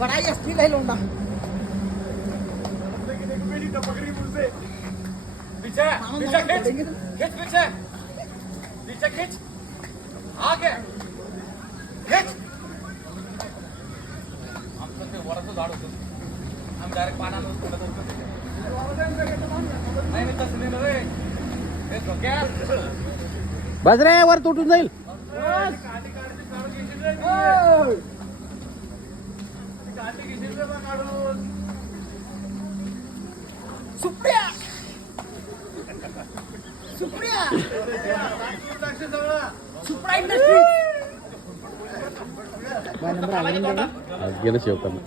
बड़ा ही अस्थिर है लोंडा। पीछे पीछे खींच खींच पीछे पीछे खींच आगे खींच आमचं ते वराचं झाड होतं आम्ही डायरेक्ट पाण्यानं उचलत होतो नाही नाही तसं नाही रे हे धोक्या बस रे वर तुटून जाईल. काठी काढते काढून घेशील रे काठी घेशील रे काढून सुप्रिया सुप्रिया सुप्रा इंडस्ट्री आज गेलं शेवकांना.